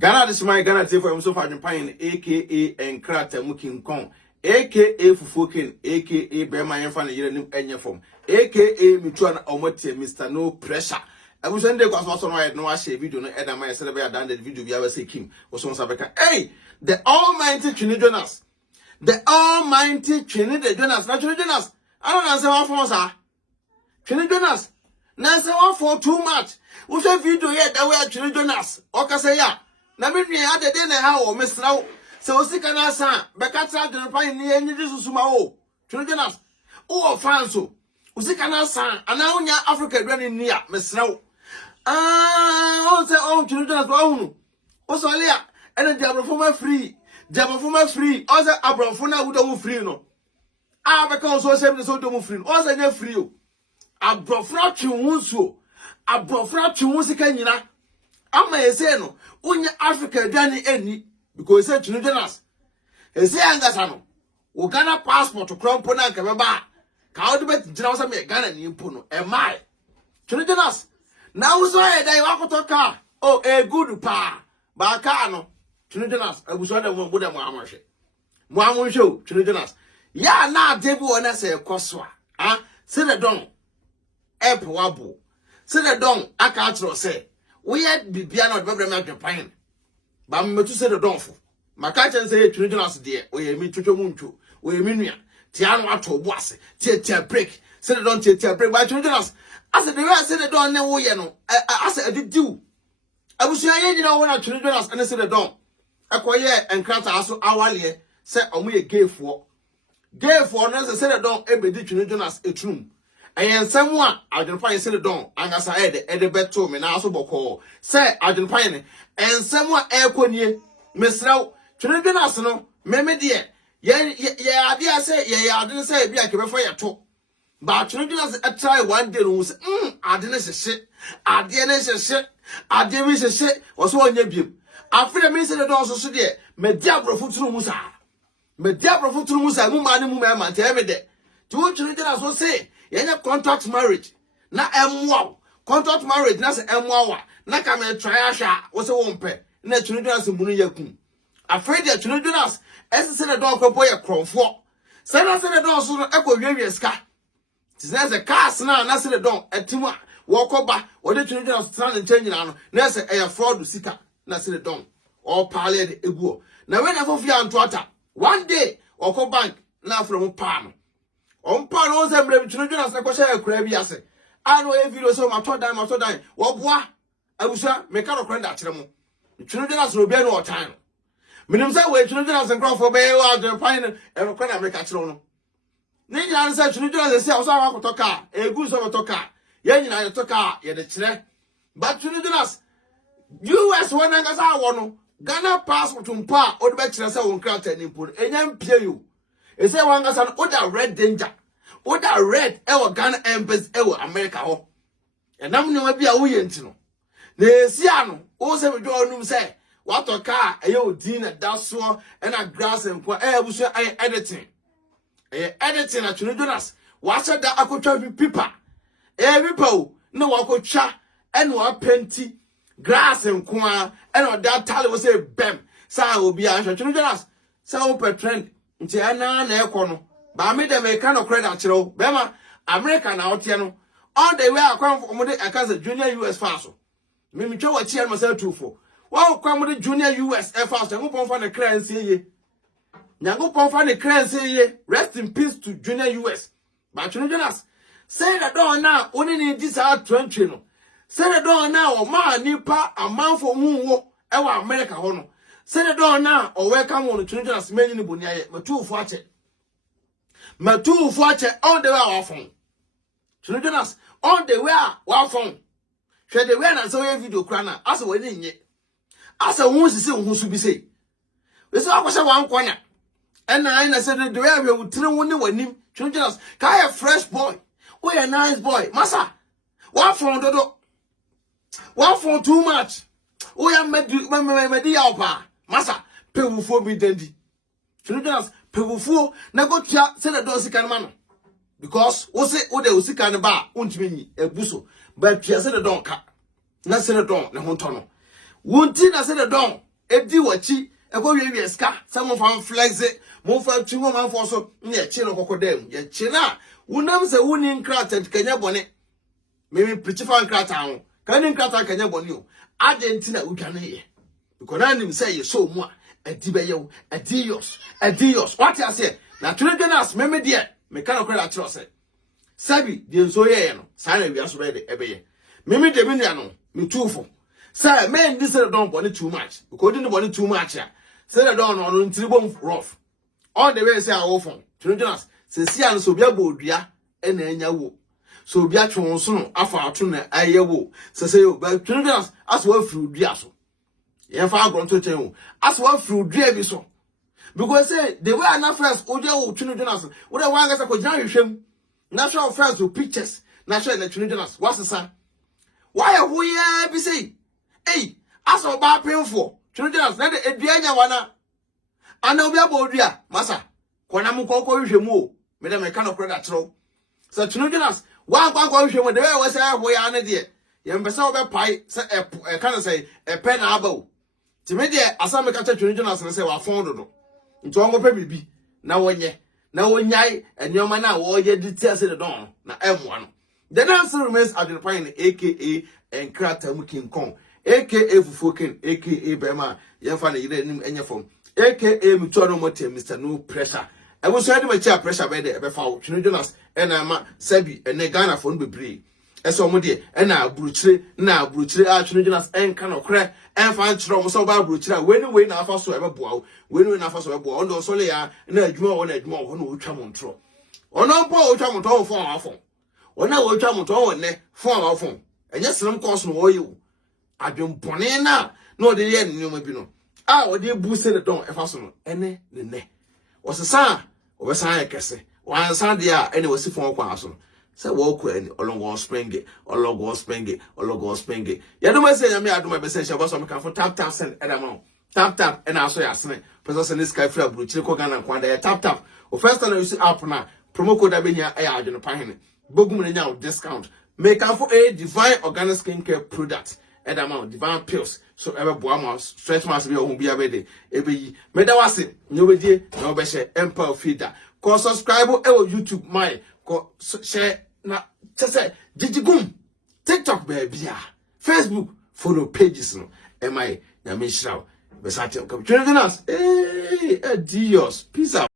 Ghana this my Ghana take for him so far Japan aka Enkrata Mukin Kong aka Fufokin aka Bema Yefan Yerenim Enya from aka Mituan Omote Mr. No Pressure. I was Sunday because also no share video no Edam I said I done the video we ever say Kim was on Sabeka. Hey, the Almighty Twene Jonas. The Almighty Twene Jonas, not Twene Jonas. I don't answer one for sir. Twene Jonas. Now say one for too much. We say video yet that we are Twene Jonas. Okay say ya. Na me nua ade de na ha wo mesrawo se o sika na asa bekatra Adwenepahene ni enyi susuma o Twene Jonas o fans o sika na asa ana onya Africa aduane ni a mesrawo o se o Twene Jonas wa hunu o so le a ene diabrofo ma free o se abrofo na wudo mu free no a beka o so se bi so do mu free o se nya free o abrofo atwe hunsuo abrofo atwe hunsika nyina ama ese no unya Africa aduane eni because say Twene Jonas ese angasa no wo Ghana passport krompo na nka beba ka wo de bet gina wo say me Ghana ni mpo no e mai Twene Jonas na wo so e dai wakotoka oh e good pa ba ka no Twene Jonas abuso da mo boda mo amhwe mo amhwe o Twene Jonas ya na ade bi wona say koso a se the don e po wabo se the don aka atro say we had bibia na odbebra ma Adwenepahene ba mmetu se the donfo maka chen say Twene Jonas de o ye mi twetwo muntwo o ye mi nua ti anu ato bo ase tie break se the don tie break ba Twene Jonas ase the way se the don ne wo ye no ase adidiu abusu ye nyina wo na Twene Jonas ane se the don akoye enkrata aso awale se omo ye gayfo no se the don ebedi Twene Jonas etrum ensem a Adwenepahene se the don angasa ede beto me na aso boko se Adwenepahene ensem a ekonie mesraw Twene Jonas no meme de ye ade ase ye ade se bia ke befo ye to ba Twene Jonas try one day no se ade ne hye ade bi hye wo so onya biem afre me se the don so de me dia brofo tunu mu sa mu ma ne mu ma te me de ti wo Twene Jonas so say yenya contract marriage na emwa contract marriage na se emwa wa na ka me try ahwa wo se wo mpe na Twene Jonas mbunu yakun afraid ya Twene Jonas ese se the don ko boy kromfo se na se the don so ekwowie ska ti se cars na se the don etimu a wo koba wo de Twene Jonas tran change na no na se e fraud sika na se the don all parled eguo na when afofi antoata one day oko bank na from palm on pan on say mre Twene Jonas na ko share akura bi ase ano e video so mato dan wo boa abusa me ka rokran da kire mo Twene Jonas no bia no o time minim say we Twene Jonas nkrofo be wa Adwenepahene e rokran America kire no ni nyina say Twene Jonas say o so akotoka egu so motoka ye nyina ye toka ye de kire but Twene Jonas US one ngasa wo no Ghana passport mpa o de be kire say won krata ni mpo enya mpie yo e say wan ngasa no o da red danger o da red e wo Ghana embassy e wo America ho enam ne wa bia wo ye ntino na esia no o se me do onum say watoka e ye odin na daso e na grass enko e abusu editing na Twene Jonas wa se da akotwa pipa pipa o na wa akotwa e na wa penti grass enko a e na da tale wo say bem sa obi a Twene Jonas sa o per trend nti ana na ekono ba me de me ka no credit kire o bema America na otie no all the way akwan mo de akaza junior US faso me twa wa chia no say tufo wa kwa mo de junior US faso ngopon fa ne currency ye nyangopon fa ne currency ye rest in peace to junior US ba Twene Jonas say the don na oni ni di sa 20 no say the don na o ma nipa amanfo hunwo e wa America ho no say the don na o welcome on Twene Jonas many ni boni aye matufo ache on the way our phone Twene Jonas on the way our phone hwe the way na so ye video kra na asa wani nye asa hu sisi hu su bi sei we so akwose wan konya ena ai na say the way we wutire hu ni wanim Twene Jonas ka ya fresh boy we a nice boy masa one phone dodo one phone too much we am medi ya opa masa pewufo bi dandi Twene Jonas pewufo na go tia se the don sika no because wo se wo de usika ne ba untimi nyi ebuso ba tia se the don ka na se the don ne ho to no wonti na se the don edi wachi e go wie ska some fan flex it mo fa twingo man for so na chi no kokodam ye chi na wunam se wuni nkrata kanya bone me preach fan nkrata ho kan nkrata kanya bone o Argentina udwane ye because na nim say ye so mu a edi be ye adios what you say na Jonas me de me kan okra trust sabi de nso ye no sa na wi aso be de ebeye me de me no me tufo say men this don't bone too much because didn't bone too much ya say the don't no ntiri bom rough all the way say awo fon Jonas say si an so bia bodua e na anya wo so bia twon so no afa ato na aye wo say o ba Jonas as wo fru dua so ye fa agronto chen wo as wo fru dua bi so because say the way an friends oje wo Jonas wo dey wan ga say ko jan hwehwem national friends with pictures national Jonas wasesa why who ye be say hey aso ba penfo Jonas na de eduanya wana ana obi abodua masa kona mu kokko hwehwem o me de me ka no kora tro so Jonas wa kwa hwehwem de we say ho ya na de ye mpesa obe pai say e ka no say e pe na aba o ti me de asa me ka cha Jonas say wa fon dodo nti won go pe bibi na wonye na wonyai enyoma na wo ye details de don na emwa no the answer remains Adwenepahene aka Enkrata King Kong aka Fufoken aka Bema yemfa na yire nim enye fom aka Mutuano Mote Mr. No Pressure e wo so ade ma chia pressure be de e be fa wo Jonas e na ma sabi e ne Ghana fo no bebre e so mo de e na buruchire a Jonas enka no kre enfa nchiro mo so ba buruchire a we na afa so e be boa we na afa so e boa ondo so le ya na adwuma wo no otwa mo ntro ono mpo otwa mo to fo afo ona wo otwa mo to ne fo afo enye sinem course no wo yi adwempone na ode ye nnoma bi no a ode bu se de don efa so no ene ne osesa obesan yakese wan san dia ene wasi fon kwa so say wo ko ene ologo springe ya do ma say ya me adoma be say she boso me kan for tap send edamon tap and aso ya sene person send this guy fra bru chire ko Ghana kwanda ya tap o first time you see app na promo code abenya e ya Adwenepahene bogum na nya discount make am for a divine organic skincare product edamon divine pills so ever boa stretch mass be o bia be de ebeyi meda wase nyobedie na obehye empire feeder ko subscribe e YouTube my ko share na tese digigum TikTok baby Facebook follow pages no am I na me shraw besate ko Jonas adios peace out.